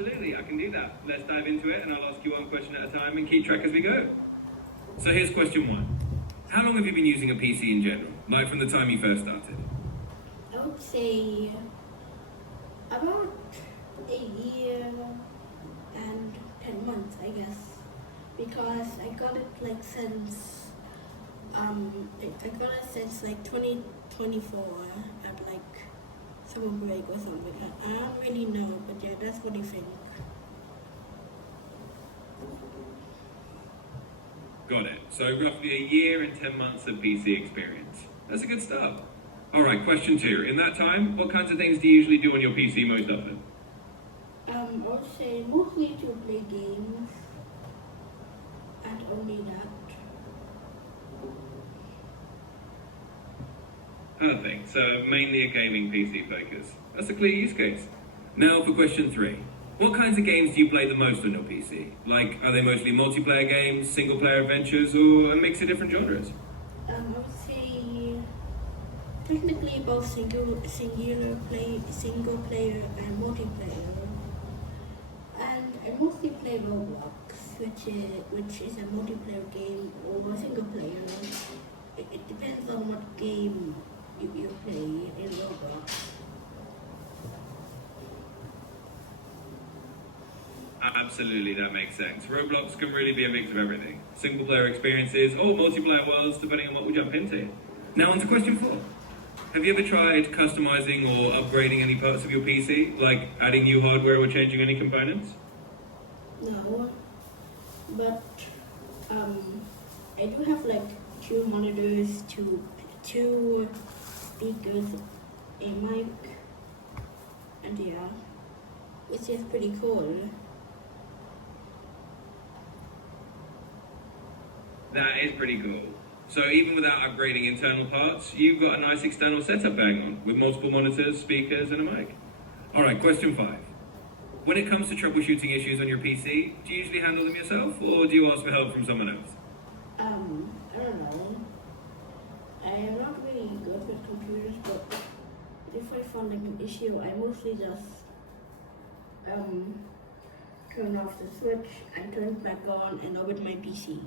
Absolutely, I can do that. Let's dive into it and I'll ask you one question at a time and keep track as we go. So here's question one. How long have you been using a PC in general? Like from the time you first started? I would say about a year and 10 months, I guess, because I got it like since like 2024 at like summer break or something. I don't really know, but yeah, that's what I think. Got it. So roughly a year and 10 months of PC experience. That's a good start. All right, question two. In that time, what kinds of things do you usually do on your PC most often? I would say mostly to play games and only that. Perfect. So mainly a gaming PC focus. That's a clear use case. Now for question three. What kinds of games do you play the most on your PC? Like, are they mostly multiplayer games, single-player adventures, or a mix of different genres? I would say technically both single player and multiplayer. And I mostly play Roblox, which is a multiplayer game or single player. It depends on what game you play in Roblox. Absolutely, that makes sense. Roblox can really be a mix of everything. Single player experiences or multiplayer worlds, depending on what we jump into. Now on to question four. Have you ever tried customizing or upgrading any parts of your PC? Like adding new hardware or changing any components? No, but I do have like 2 monitors, two speakers, a mic, and yeah, which is pretty cool. That is pretty cool. So even without upgrading internal parts, you've got a nice external setup going on with multiple monitors, speakers, and a mic. All right, question five. When it comes to troubleshooting issues on your PC, do you usually handle them yourself or do you ask for help from someone else? I don't know. I am not really good with computers, but if I find like an issue, I mostly just turn off the switch and turn it back on and open my PC.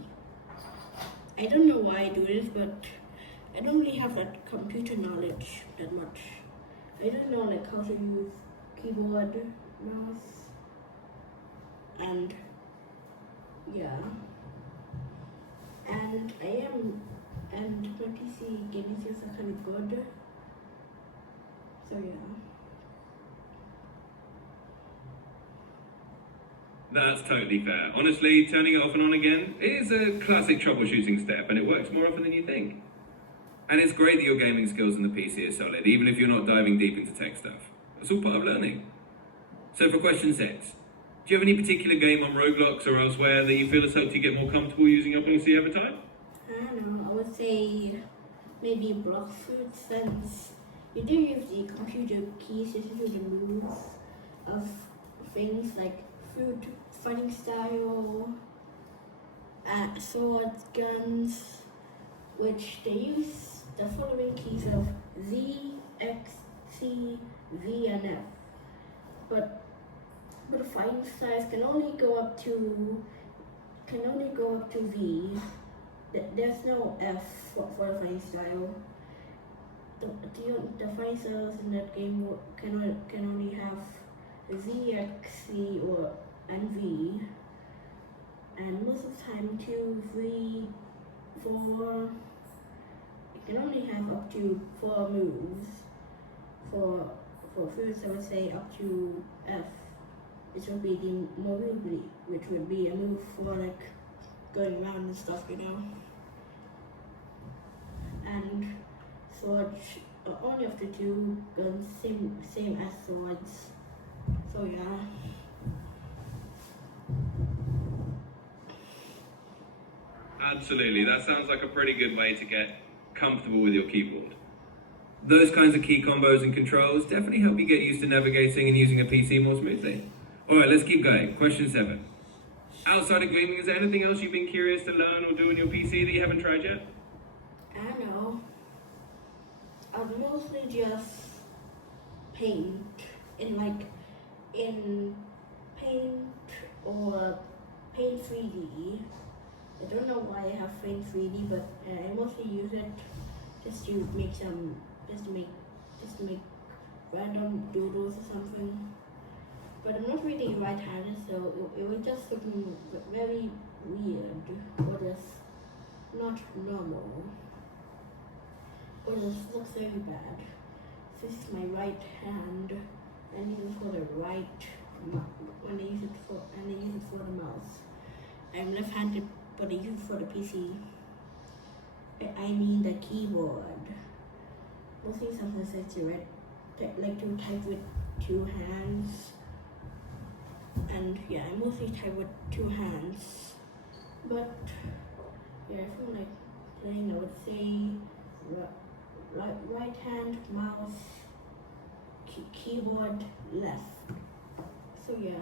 I don't know why I do this, but I don't really have that computer knowledge that much. I don't know like how to use keyboard, mouse, and yeah. And my PC gaming skills are kind of good. So yeah. That's totally fair. Honestly, turning it off and on again is a classic troubleshooting step and it works more often than you think. And it's great that your gaming skills on the PC are solid, even if you're not diving deep into tech stuff. It's all part of learning. So for question six, do you have any particular game on Roblox or elsewhere that you feel has helped you get more comfortable using your PC over time? I don't know, I would say maybe block food, since you do use the computer keys to do the moves of things like food, fighting style, swords, guns, which they use the following keys of Z, X, C, V, and F. But the fighting styles can only go up to V. There's no F for the fighting style. The fighting styles in that game can only have Z, X, C, and V. And most of the time 2, 3, 4, it can only have up to 4 moves. For foods, I would say up to F, which would be the mobility, which would be a move for like going around and stuff, you know. And swords are only up to 2, guns same as swords. So yeah. Absolutely, that sounds like a pretty good way to get comfortable with your keyboard. Those kinds of key combos and controls definitely help you get used to navigating and using a PC more smoothly. All right, let's keep going. Question 7. Outside of gaming, is there anything else you've been curious to learn or do on your PC that you haven't tried yet? I don't know. I'd mostly just paint in Paint or Paint 3D. I don't know why I have Paint 3D, but I mostly use it just to make random doodles or something. But I'm not really right-handed, so it was just looking very weird, or just not normal, or just looks very bad. This is my right hand, and use it for the when I use it for the mouse. I'm left-handed, but I use it for the PC. I mean the keyboard. Mostly sometimes I like to type with two hands. And yeah, I mostly type with two hands. But yeah, I feel like playing, I would say right hand, mouse, keyboard, left. So yeah.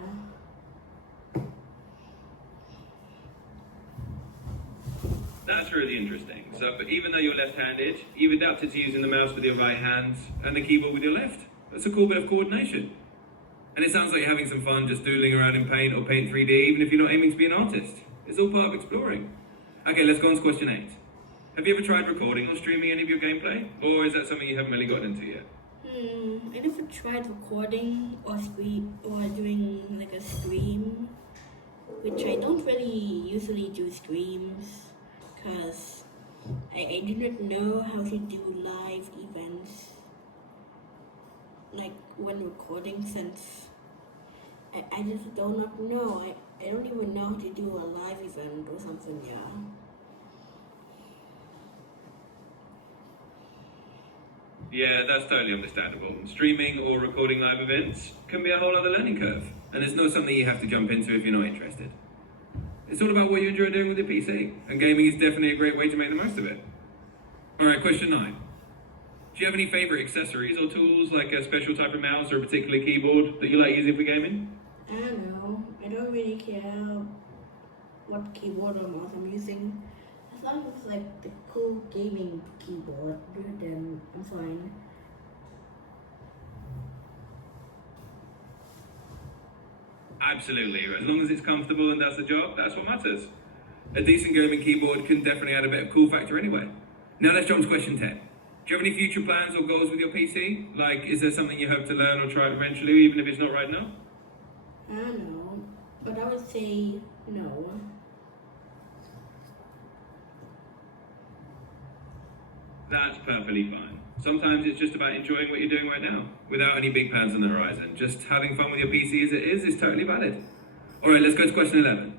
That's really interesting. So, but even though you're left-handed, you've adapted to using the mouse with your right hand and the keyboard with your left. That's a cool bit of coordination. And it sounds like you're having some fun just doodling around in Paint or Paint 3D, even if you're not aiming to be an artist. It's all part of exploring. Okay, let's go on to question 8. Have you ever tried recording or streaming any of your gameplay? Or is that something you haven't really gotten into yet? I never tried recording or doing like a stream, which I don't really usually do streams, because I do not know how to do live events, like when recording, since I just do not know. I don't even know how to do a live event or something, yeah. Yeah, that's totally understandable. Streaming or recording live events can be a whole other learning curve, and it's not something you have to jump into if you're not interested. It's all about what you enjoy doing with your PC, and gaming is definitely a great way to make the most of it. Alright, question 9. Do you have any favourite accessories or tools, like a special type of mouse or a particular keyboard that you like using for gaming? I don't know. I don't really care what keyboard or mouse I'm using. As long as it's like the cool gaming keyboard, then I'm fine. Absolutely. As long as it's comfortable and does the job, that's what matters. A decent gaming keyboard can definitely add a bit of cool factor anyway. Now let's jump to question 10. Do you have any future plans or goals with your PC? Like, is there something you hope to learn or try eventually, even if it's not right now? I don't know, but I would say no. That's perfectly fine. Sometimes it's just about enjoying what you're doing right now, without any big plans on the horizon. Just having fun with your PC as it is totally valid. Alright, let's go to question 11.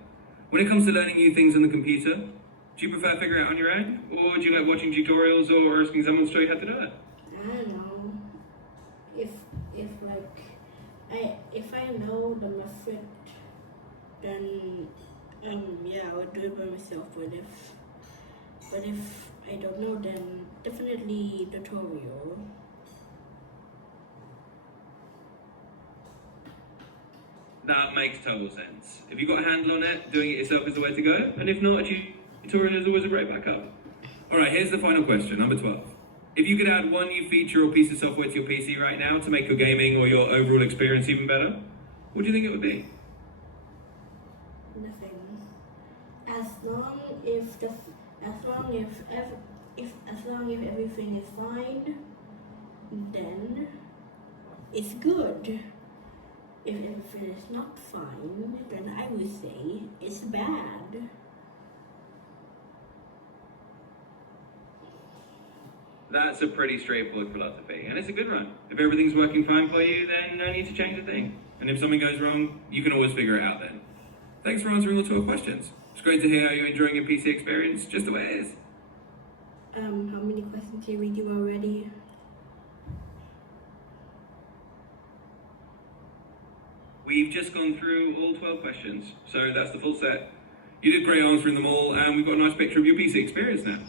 When it comes to learning new things on the computer, do you prefer figuring it out on your own, or do you like watching tutorials or asking someone to show you how to do it? I don't know. If I know the method, then yeah, I would do it by myself. But if I don't know, then definitely tutorial. That makes total sense. If you've got a handle on it, doing it yourself is the way to go, and if not, a tutorial is always a great backup. Alright, here's the final question, number 12. If you could add one new feature or piece of software to your PC right now to make your gaming or your overall experience even better, what do you think it would be? Nothing. As long if everything is fine, then it's good. If everything is not fine, then I would say it's bad. That's a pretty straightforward philosophy, and it's a good one. If everything's working fine for you, then no need to change a thing. And if something goes wrong, you can always figure it out then. Thanks for answering all 12 questions. It's great to hear how you're enjoying your PC experience just the way it is. How many questions did we do already? We've just gone through all 12 questions, so that's the full set. You did great answering them all, and we've got a nice picture of your PC experience now.